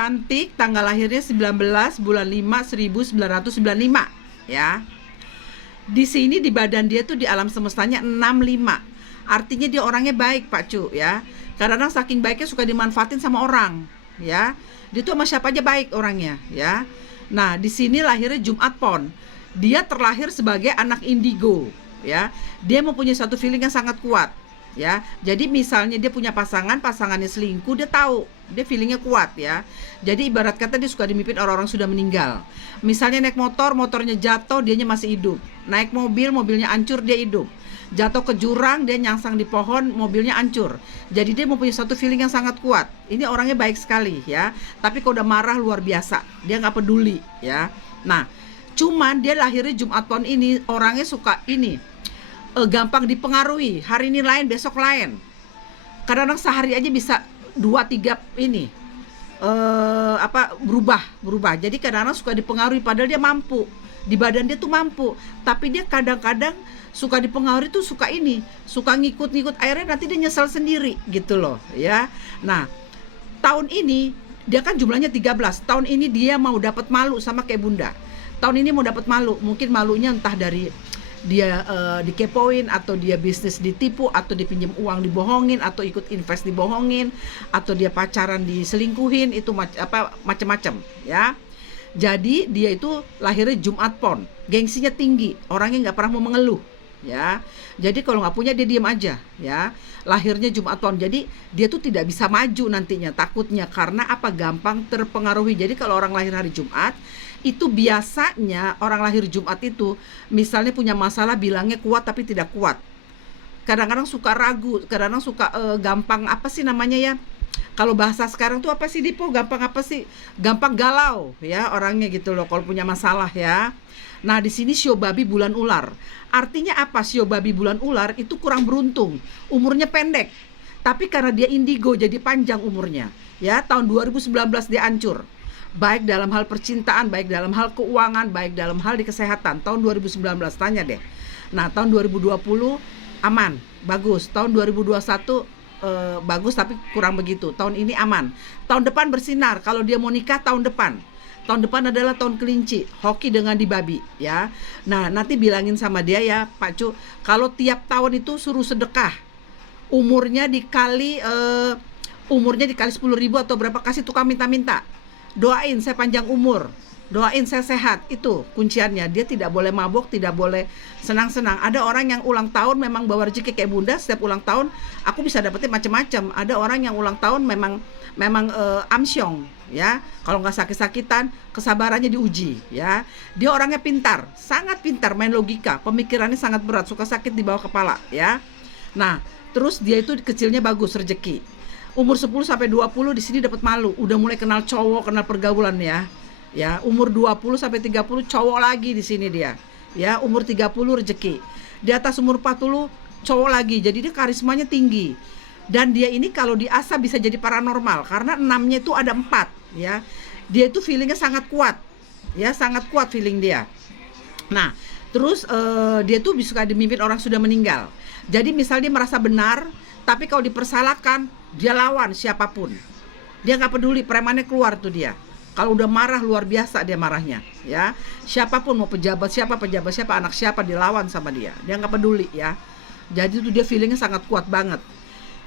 cantik, tanggal lahirnya 19 bulan 5 1995 ya. Di sini di badan dia tuh di alam semestanya 65. Artinya dia orangnya baik, Pak Cu ya. Kadang-kadang saking baiknya suka dimanfaatin sama orang ya. Dia tuh sama siapa aja baik orangnya ya. Nah, di sini lahirnya Jumat Pon. Dia terlahir sebagai anak indigo ya. Dia mempunyai satu feeling yang sangat kuat ya. Jadi misalnya dia punya pasangannya selingkuh, dia tahu, dia feelingnya kuat ya. Jadi ibarat kata dia suka dimimpin orang-orang sudah meninggal. Misalnya naik motor, motornya jatuh, dianya masih hidup. Naik mobil, mobilnya hancur, dia hidup. Jatuh ke jurang, dia nyangsang di pohon, mobilnya hancur. Jadi dia mempunyai satu feeling yang sangat kuat. Ini orangnya baik sekali ya. Tapi kalau udah marah luar biasa, dia nggak peduli ya. Nah, cuman dia lahirnya Jumat Pon ini orangnya suka ini, gampang dipengaruhi, hari ini lain besok lain. Kadang-kadang sehari aja bisa 2-3 ini berubah. Jadi kadang-kadang suka dipengaruhi padahal dia mampu. Di badan dia tuh mampu, tapi dia kadang-kadang suka dipengaruhi tuh suka ngikut-ngikut, akhirnya nanti dia nyesel sendiri gitu loh ya. Nah, tahun ini dia kan jumlahnya 13. Tahun ini dia mau dapat malu sama kayak Bunda. Tahun ini mau dapat malu, mungkin malunya entah dari dia dikepoin, atau dia bisnis ditipu, atau dipinjam uang dibohongin, atau ikut invest dibohongin, atau dia pacaran diselingkuhin, itu macam-macam ya. Jadi dia itu lahirnya Jumat Pon, gengsinya tinggi, orangnya nggak pernah mau mengeluh ya. Jadi kalau nggak punya dia diam aja ya. Lahirnya Jumat Pon, jadi dia tuh tidak bisa maju nantinya, takutnya karena gampang terpengaruhi. Jadi kalau orang lahir hari Jumat itu biasanya orang lahir Jumat itu misalnya punya masalah bilangnya kuat tapi tidak kuat. Kadang-kadang suka ragu, kadang-kadang suka gampang kalau bahasa sekarang tuh Dipo? Gampang galau ya orangnya gitu loh kalau punya masalah ya. Nah, di sini Shio Babi bulan ular. Artinya apa? Shio Babi bulan ular itu kurang beruntung. Umurnya pendek. Tapi karena dia indigo jadi panjang umurnya. Ya, tahun 2019 dia hancur. Baik dalam hal percintaan, baik dalam hal keuangan, baik dalam hal di kesehatan. Tahun 2019 tanya deh. Nah, tahun 2020 aman, bagus. Tahun 2021 bagus tapi kurang begitu. Tahun ini aman. Tahun depan bersinar. Kalau dia mau nikah tahun depan. Tahun depan adalah tahun kelinci, hoki dengan di babi ya. Nah, nanti bilangin sama dia ya, Pak Cu, kalau tiap tahun itu suruh sedekah. Umurnya dikali 10.000 atau berapa, kasih tukang minta-minta. Doain saya panjang umur. Doain saya sehat, itu kunciannya. Dia tidak boleh mabuk, tidak boleh senang-senang. Ada orang yang ulang tahun memang bawa rezeki kayak Bunda, setiap ulang tahun aku bisa dapetin macam-macam. Ada orang yang ulang tahun memang amsyong ya. Kalau nggak sakit-sakitan, kesabarannya diuji ya. Dia orangnya pintar, sangat pintar, main logika, pemikirannya sangat berat, suka sakit di bawah kepala ya. Nah, terus dia itu kecilnya bagus rezeki. Umur 10 sampai 20 di sini dapat malu, udah mulai kenal cowok, kenal pergaulan ya. Ya, umur 20 sampai 30 cowok lagi di sini dia. Ya, umur 30 rezeki. Di atas umur 40 cowok lagi. Jadi dia karismanya tinggi. Dan dia ini kalau diasah bisa jadi paranormal karena 6-nya itu ada 4 ya. Dia itu feelingnya sangat kuat. Ya, sangat kuat feeling dia. Nah, terus dia tuh suka dimimpin orang sudah meninggal. Jadi misal dia merasa benar, tapi kalau dipersalahkan dia lawan siapapun. Dia nggak peduli, premannya keluar tuh dia. Kalau udah marah luar biasa dia marahnya ya. Siapapun, mau pejabat siapa, anak siapa, dilawan sama dia. Dia nggak peduli ya. Jadi tuh dia feelingnya sangat kuat banget.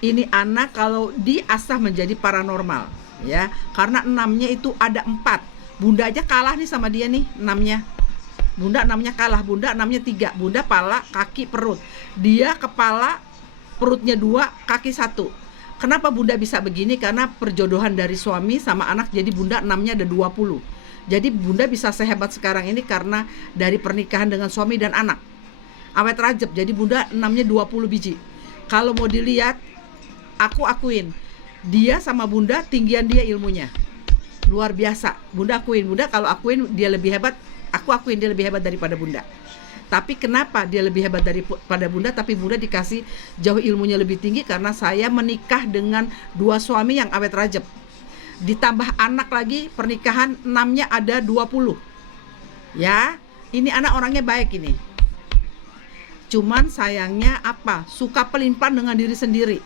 Ini anak kalau diasah menjadi paranormal ya. Karena 6-nya itu ada 4. Bunda aja kalah nih sama dia nih 6-nya. Bunda 6-nya kalah, Bunda 6-nya 3. Bunda pala, kaki, perut. Dia kepala, perutnya 2, kaki 1. Kenapa Bunda bisa begini? Karena perjodohan dari suami sama anak, jadi Bunda 6-nya ada 20. Jadi Bunda bisa sehebat sekarang ini karena dari pernikahan dengan suami dan anak. Awet rajab, jadi Bunda 6-nya 20 biji. Kalau mau dilihat, aku akuin, dia sama Bunda tinggian dia ilmunya. Luar biasa. Bunda akuin, Bunda kalau akuin dia lebih hebat, aku akuin dia lebih hebat daripada Bunda. Tapi kenapa dia lebih hebat daripada Bunda, tapi Bunda dikasih jauh ilmunya lebih tinggi karena saya menikah dengan 2 suami yang awet rajab. Ditambah anak lagi, pernikahan 6-nya ada 20. Ya, ini anak orangnya baik ini. Cuman sayangnya suka pelin-pelan dengan diri sendiri.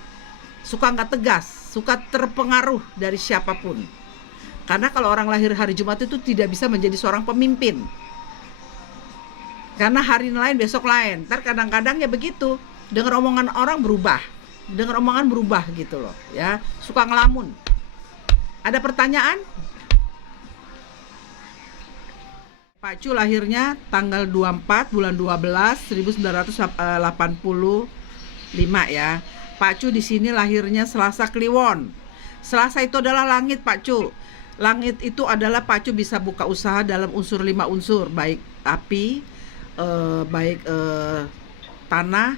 Suka nggak tegas, suka terpengaruh dari siapapun. Karena kalau orang lahir hari Jumat itu tidak bisa menjadi seorang pemimpin. Karena hari lain besok lain. Ntar kadang-kadang ya begitu. Dengar omongan orang berubah. Dengar omongan berubah gitu loh, ya. Suka ngelamun. Ada pertanyaan? Pak Cu lahirnya tanggal 24 bulan 12 1985 ya. Pak Cu di sini lahirnya Selasa Kliwon. Selasa itu adalah langit, Pak Cu. Langit itu adalah Pak Cu bisa buka usaha dalam unsur 5 unsur, baik api, baik tanah,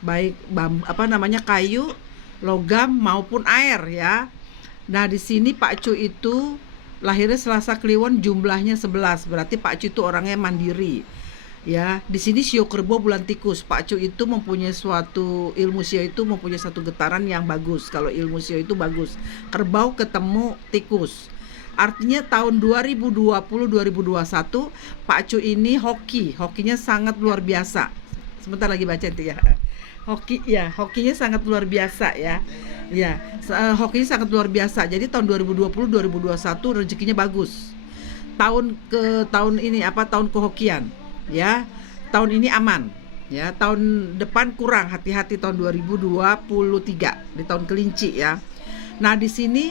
baik kayu, logam maupun air ya. Nah, di sini Pak Cu itu lahirnya Selasa Kliwon, jumlahnya 11. Berarti Pak Cu itu orangnya mandiri. Ya, di sini Sio Kerbo bulan tikus. Pak Cu itu mempunyai suatu ilmu Sio itu mempunyai satu getaran yang bagus. Kalau ilmu Sio itu bagus. Kerbau ketemu tikus. Artinya tahun 2020-2021 Pak Cu ini hokinya sangat luar biasa. Sebentar lagi baca itu ya. Hokinya sangat luar biasa ya. Ya, hokinya sangat luar biasa. Jadi tahun 2020-2021 rezekinya bagus. Tahun kehokian ya. Tahun ini aman ya. Tahun depan kurang hati-hati tahun 2023 di tahun kelinci ya. Nah, di sini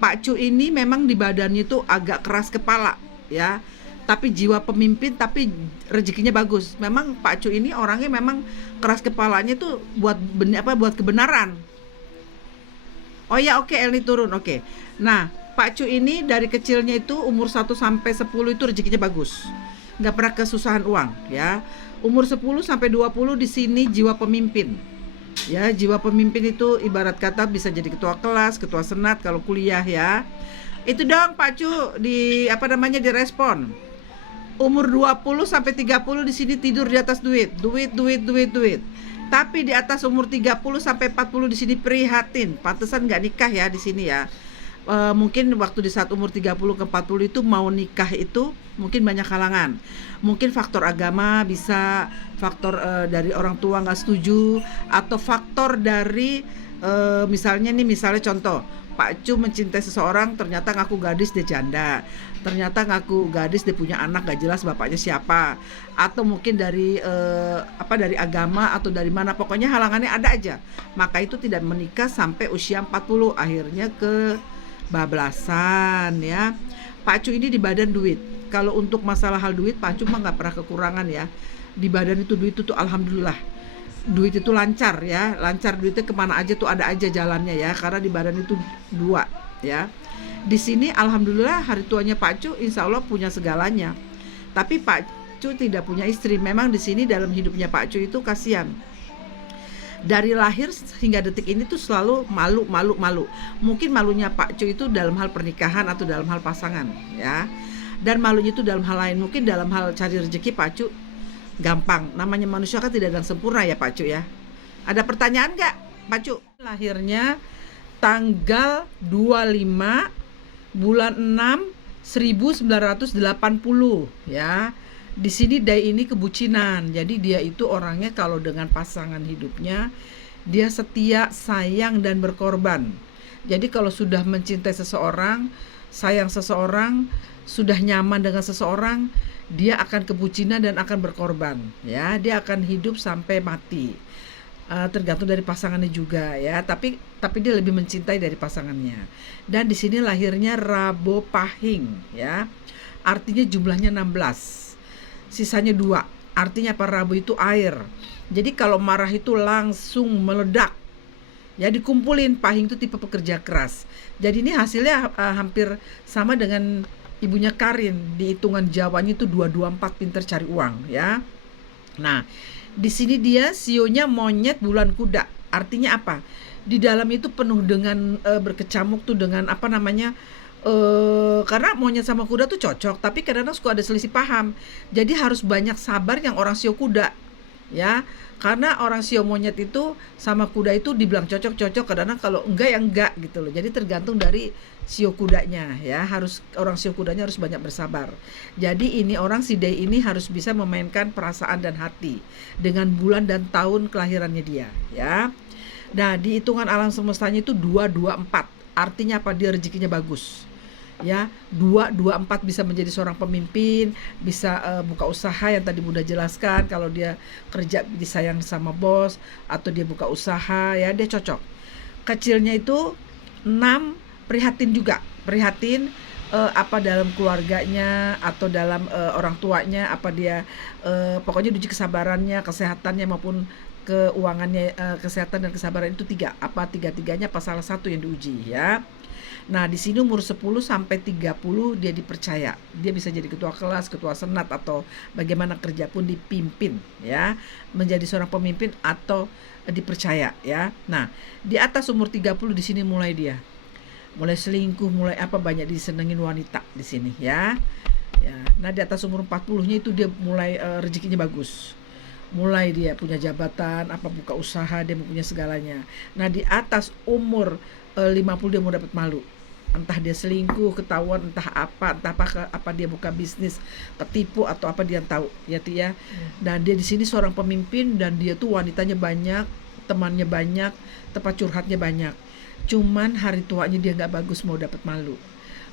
Pak Cu ini memang di badannya itu agak keras kepala ya. Tapi jiwa pemimpin, tapi rezekinya bagus. Memang Pak Cu ini orangnya memang keras kepalanya tuh buat kebenaran. Oh ya, oke, Elni turun, oke. Nah, Pak Cu ini dari kecilnya itu umur 1 sampai 10 itu rezekinya bagus. Nggak pernah kesusahan uang, ya. Umur 10 sampai 20 di sini jiwa pemimpin. Ya, jiwa pemimpin itu ibarat kata bisa jadi ketua kelas, ketua senat kalau kuliah ya. Itu dong Pak Cu direspon. Umur 20 sampai 30 di sini tidur di atas duit. Tapi di atas umur 30 sampai 40 di sini prihatin. Pantesan nggak nikah ya di sini ya. Mungkin waktu di saat umur 30 ke 40 itu mau nikah itu mungkin banyak halangan. Mungkin faktor agama bisa, faktor dari orang tua nggak setuju, atau faktor dari misalnya contoh Pak Cu mencintai seseorang, ternyata ngaku gadis dia janda, ternyata ngaku gadis dia punya anak gak jelas bapaknya siapa, atau mungkin dari dari agama atau dari mana, pokoknya halangannya ada aja. Maka itu tidak menikah sampai usia 40, akhirnya ke bablasan ya. Pak Cu ini di badan duit. Kalau untuk masalah hal duit, Pak Cu mah nggak pernah kekurangan ya. Di badan itu duit itu alhamdulillah. Duit itu lancar ya, lancar, duitnya kemana aja tuh ada aja jalannya ya, karena di badan itu 2 ya. Di sini alhamdulillah hari tuanya Pak Cu insya Allah punya segalanya. Tapi Pak Cu tidak punya istri. Memang di sini dalam hidupnya Pak Cu itu kasihan. Dari lahir hingga detik ini tuh selalu malu. Mungkin malunya Pak Cu itu dalam hal pernikahan atau dalam hal pasangan ya. Dan malunya itu dalam hal lain, mungkin dalam hal cari rezeki Pak Cu gampang. Namanya manusia kan tidak ada yang sempurna ya Pak Cu ya. Ada pertanyaan nggak Pak Cu? Lahirnya tanggal 25 bulan 6 1980 ya. Di sini Dai ini kebucinan. Jadi dia itu orangnya kalau dengan pasangan hidupnya dia setia, sayang dan berkorban. Jadi kalau sudah mencintai seseorang, sayang seseorang, sudah nyaman dengan seseorang, dia akan kebucinan dan akan berkorban ya. Dia akan hidup sampai mati. Tergantung dari pasangannya juga ya, tapi dia lebih mencintai dari pasangannya. Dan di sini lahirnya Rabo Pahing ya. Artinya jumlahnya 16. Sisanya 2. Artinya apa? Rabu itu air. Jadi kalau marah itu langsung meledak. Ya, dikumpulin. Pahing itu tipe pekerja keras. Jadi ini hasilnya hampir sama dengan ibunya Karin. Di hitungan Jawanya itu 224, pinter cari uang ya. Nah, di sini dia sionya monyet bulan kuda. Artinya apa? Di dalam itu penuh dengan berkecamuk tuh dengan karena monyet sama kuda tuh cocok, tapi kadang-kadang suka ada selisih paham. Jadi harus banyak sabar yang orang sio kuda ya. Karena orang sio monyet itu sama kuda itu dibilang cocok-cocok, kadang-kadang kalau enggak ya enggak gitu loh. Jadi tergantung dari sio kudanya ya. Orang sio kudanya harus banyak bersabar. Jadi ini orang si Dai ini harus bisa memainkan perasaan dan hati dengan bulan dan tahun kelahirannya dia ya. Nah, di hitungan alam semestanya itu 224. Artinya apa? Dia rezekinya bagus. ya. 224 bisa menjadi seorang pemimpin, bisa buka usaha yang tadi Bunda jelaskan. Kalau dia kerja disayang sama bos atau dia buka usaha, ya dia cocok. Kecilnya itu 6, prihatin juga, prihatin apa dalam keluarganya atau dalam orang tuanya, apa dia pokoknya diuji kesabarannya, kesehatannya maupun keuangannya, kesehatan dan kesabaran itu 3, apa tiga-tiganya apa salah satu yang diuji, ya. Nah, di sini umur 10 sampai 30 dia dipercaya. Dia bisa jadi ketua kelas, ketua senat, atau bagaimana kerja pun dipimpin, ya. Menjadi seorang pemimpin atau dipercaya, ya. Nah, di atas umur 30 di sini mulai dia mulai selingkuh, mulai apa, banyak disenengin wanita di sini, ya. Ya. Nah, di atas umur 40-nya itu dia mulai rezekinya bagus. Mulai dia punya jabatan, apa buka usaha, dia mempunyai segalanya. Nah, di atas umur 50 dia mau dapat malu. Entah dia selingkuh, ketahuan, entah apa dia buka bisnis, ketipu atau apa dia tahu, ya Ti ya. Dan dia di sini seorang pemimpin dan dia tuh wanitanya banyak, temannya banyak, tempat curhatnya banyak. Cuman hari tuanya dia nggak bagus, mau dapat malu.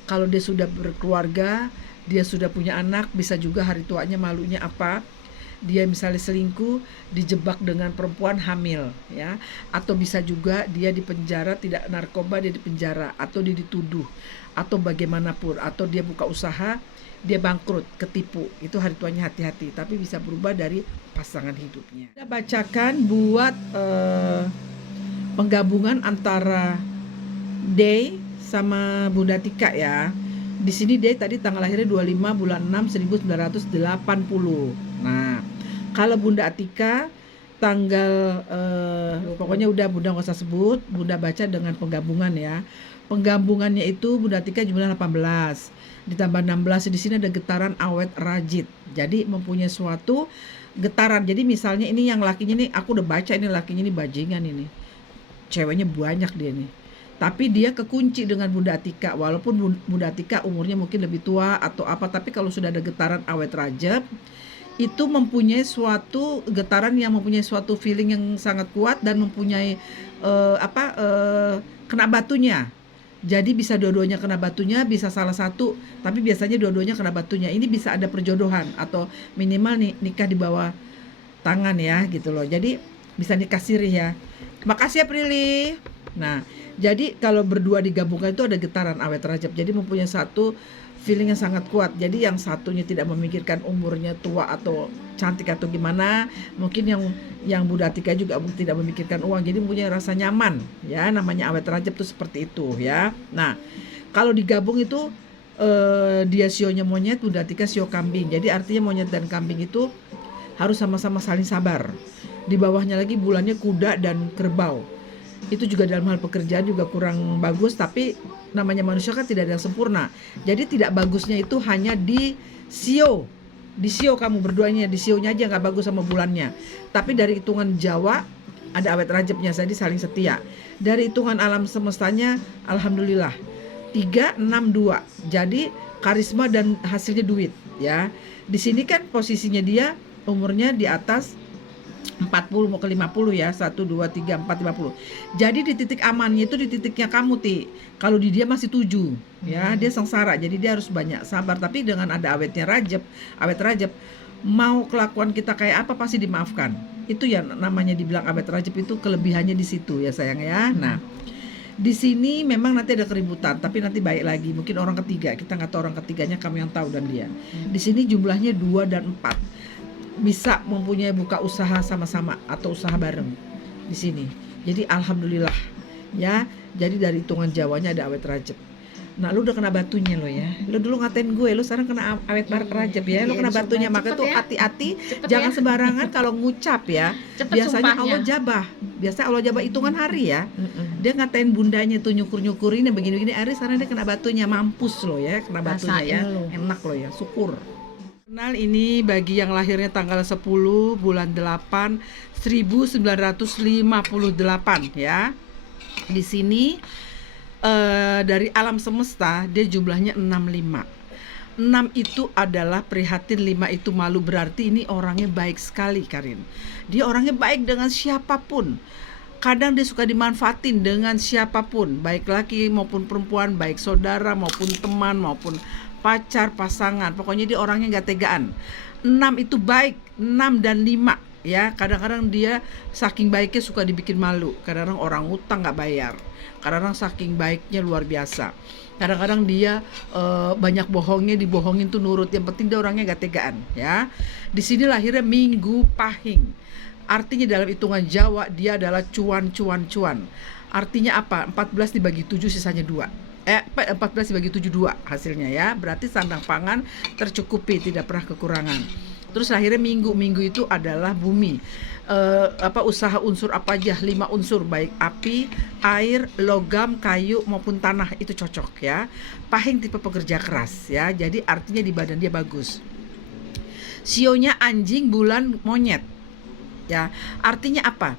Kalau dia sudah berkeluarga, dia sudah punya anak, bisa juga hari tuanya malunya apa? Dia misalnya selingkuh, dijebak dengan perempuan hamil, ya. Atau bisa juga dia dipenjara, tidak narkoba, dia dipenjara, atau dia dituduh, atau bagaimanapun, atau dia buka usaha, dia bangkrut, ketipu. Itu hari tuanya hati-hati, tapi bisa berubah dari pasangan hidupnya. Kita bacakan buat penggabungan antara Day sama Bunda Tika, ya. Di sini Day tadi tanggal lahirnya 25 bulan 6 1980. Nah, kalau Bunda Atika tanggal pokoknya udah Bunda nggak usah sebut, Bunda baca dengan penggabungan, ya. Penggabungannya itu Bunda Atika jumlah 18 ditambah 16, di sini ada getaran awet rajit. Jadi mempunyai suatu getaran. Jadi misalnya ini yang lakinya nih, aku udah baca ini lakinya ini bajingan ini. Ceweknya banyak dia nih. Tapi dia kekunci dengan Bunda Atika, walaupun Bunda Atika umurnya mungkin lebih tua atau apa, tapi kalau sudah ada getaran awet rajab, itu mempunyai suatu getaran yang mempunyai suatu feeling yang sangat kuat dan mempunyai kena batunya. Jadi bisa dua-duanya kena batunya, bisa salah satu, tapi biasanya dua-duanya kena batunya. Ini bisa ada perjodohan atau minimal nikah di bawah tangan, ya gitu loh. Jadi bisa nikah sirih, ya. Makasih ya Prilly. Nah, jadi kalau berdua digabungkan itu ada getaran awet rajab. Jadi mempunyai satu feeling yang sangat kuat. Jadi yang satunya tidak memikirkan umurnya tua atau cantik atau gimana. Mungkin yang Bunda Atika juga tidak memikirkan uang. Jadi mempunyai rasa nyaman, ya. Namanya awet rajab tuh seperti itu, ya. Nah, kalau digabung itu dia sionya monyet, Bunda Atika sio kambing. Jadi artinya monyet dan kambing itu harus sama-sama saling sabar. Di bawahnya lagi bulannya kuda dan kerbau. Itu juga dalam hal pekerjaan juga kurang bagus, tapi namanya manusia kan tidak ada yang sempurna. Jadi tidak bagusnya itu hanya di sio kamu berduanya, di sionya aja nggak bagus sama bulannya. Tapi dari hitungan Jawa ada awet rajabnya, jadi saling setia. Dari hitungan alam semestanya alhamdulillah 362. Jadi karisma dan hasilnya duit, ya. Di sini kan posisinya dia umurnya di atas 40 mau ke 50, ya. 1 2 3 4 50. Jadi di titik amannya itu di titiknya kamu, Ti. Kalau di dia masih 7, ya. Dia sengsara. Jadi dia harus banyak sabar, tapi dengan ada awet rajab, mau kelakuan kita kayak apa pasti dimaafkan. Itu ya namanya dibilang awet rajab, itu kelebihannya di situ, ya sayang, ya. Nah, di sini memang nanti ada keributan, tapi nanti baik lagi. Mungkin orang ketiga, kita nggak tahu orang ketiganya, kamu yang tahu dan dia. Di sini jumlahnya 2 dan 4. Bisa mempunyai buka usaha sama-sama atau usaha bareng di sini. Jadi alhamdulillah, ya. Jadi dari hitungan Jawanya ada awet rajab. Nah, lu udah kena batunya lo, ya. Lu dulu ngatain gue, lu sekarang kena awet rajab, ya. Lu kena batunya, maka tuh hati-hati, jangan sembarangan kalau ngucap, ya. Biasanya Allah jabah. Biasa Allah jabah hitungan hari, ya. Dia ngatain bundanya tuh nyukur-nyukurin begini-begini, Aris sekarang dia kena batunya, mampus lo, ya, kena batunya, ya. Enak lo, ya, syukur. Kenal ini bagi yang lahirnya tanggal 10 bulan 8 1958, ya. Di sini dari alam semesta dia jumlahnya 65. 6 itu adalah prihatin, 5 itu malu, berarti ini orangnya baik sekali, Karin. Dia orangnya baik dengan siapapun. Kadang dia suka dimanfaatin dengan siapapun, baik laki maupun perempuan, baik saudara maupun teman maupun pacar, pasangan. Pokoknya dia orangnya nggak tegaan. 6 itu baik, 6 dan 5 ya. Kadang-kadang dia saking baiknya suka dibikin malu. Kadang-kadang orang utang nggak bayar. Kadang-kadang saking baiknya luar biasa. Kadang-kadang dia banyak bohongnya, dibohongin tuh nurut. Yang penting dia orangnya nggak tegaan ya. Di sini lahirnya Minggu Pahing. Artinya dalam hitungan Jawa dia adalah cuan. Artinya apa? 14 dibagi 7 sisanya 2. 14 dibagi 7 2 hasilnya ya. Berarti sandang pangan tercukupi, tidak pernah kekurangan. Terus akhirnya minggu itu adalah bumi. Usaha unsur apa aja? 5 unsur, baik api, air, logam, kayu maupun tanah, itu cocok ya. Pahing tipe pekerja keras ya. Jadi artinya di badan dia bagus. Sionya anjing, bulan, monyet. Ya, artinya apa?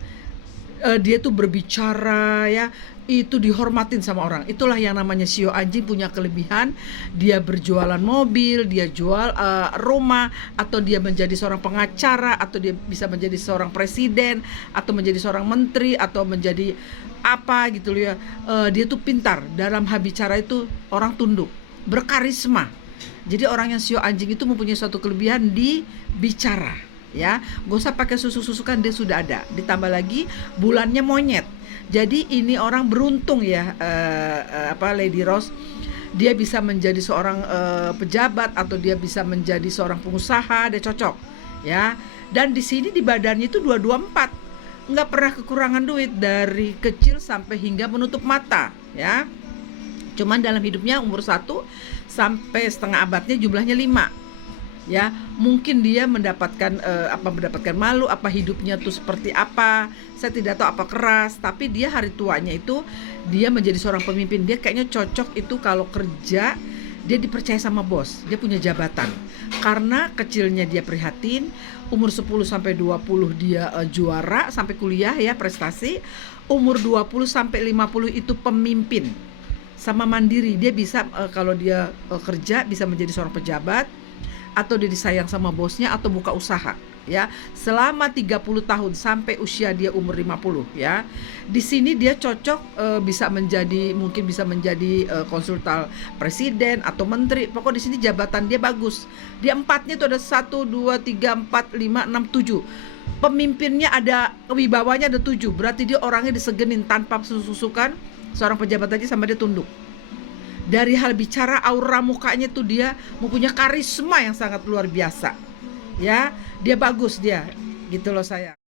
Dia tuh berbicara ya, itu dihormatin sama orang. Itulah yang namanya sio anjing, punya kelebihan. Dia berjualan mobil, dia jual rumah, atau dia menjadi seorang pengacara, atau dia bisa menjadi seorang presiden, atau menjadi seorang menteri, atau menjadi apa gitu ya. Dia tuh pintar dalam hal bicara, itu orang tunduk, berkarisma. Jadi orang yang sio anjing itu mempunyai suatu kelebihan di bicara ya. Gak usah pakai susu-susukan, dia sudah ada. Ditambah lagi bulannya monyet. Jadi ini orang beruntung ya, Lady Rose. Dia bisa menjadi seorang pejabat, atau dia bisa menjadi seorang pengusaha, dia cocok ya. Dan di sini di badannya itu 224, nggak pernah kekurangan duit dari kecil sampai hingga menutup mata ya. Cuman dalam hidupnya umur 1 sampai setengah abadnya jumlahnya 5 ya. Mungkin dia mendapatkan mendapatkan malu, apa hidupnya tuh seperti apa, saya tidak tahu, apa keras. Tapi dia hari tuanya itu dia menjadi seorang pemimpin. Dia kayaknya cocok itu kalau kerja, dia dipercaya sama bos, dia punya jabatan. Karena kecilnya dia prihatin, umur 10 sampai 20 dia juara sampai kuliah ya, prestasi. Umur 20 sampai 50 itu pemimpin sama mandiri. Dia bisa kalau dia kerja bisa menjadi seorang pejabat, atau dia disayang sama bosnya, atau buka usaha ya, selama 30 tahun sampai usia dia umur 50 ya. Di sini dia cocok mungkin bisa menjadi konsultan presiden atau menteri. Pokoknya di sini jabatan dia bagus. Di 4-nya itu ada 1 2 3 4 5 6 7. Pemimpinnya ada, wibawanya ada 7. Berarti dia orangnya disegenin tanpa susukan. Seorang pejabat aja sama dia tunduk. Dari hal bicara, aura mukanya tuh dia mempunyai karisma yang sangat luar biasa ya. Dia bagus dia, gitu loh saya.